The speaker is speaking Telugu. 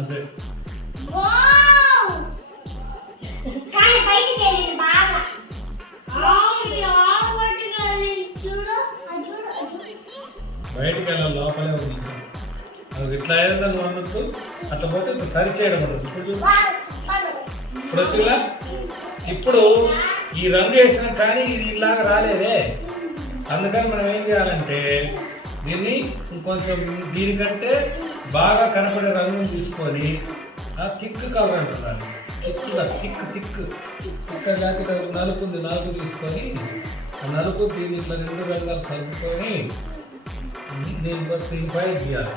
అదే బయటికి వెళ్ళాలి, లోపలే ఉంది. అది ఇట్లా అయిందా నువ్వు అన్నట్టు, అట్లా పోతే సరి చేయడం ఉంటుంది. ఇప్పుడు వచ్చిలా, ఇప్పుడు ఈ రంగు వేసినా కానీ ఇది ఇలాగా రాలేదే. అందుకని మనం ఏం చేయాలంటే దీన్ని ఇంకొంచెం దీనికంటే బాగా కనపడే రంగుని తీసుకొని థిక్ కలర్ అంటున్నాను, థిక్ నలుపు ఉంది, నలుపు తీసుకొని ఆ నలుపు దీన్ని ఇట్లా రెండు రంగాలు కలుపుకొని దీనిపై గీయాలి.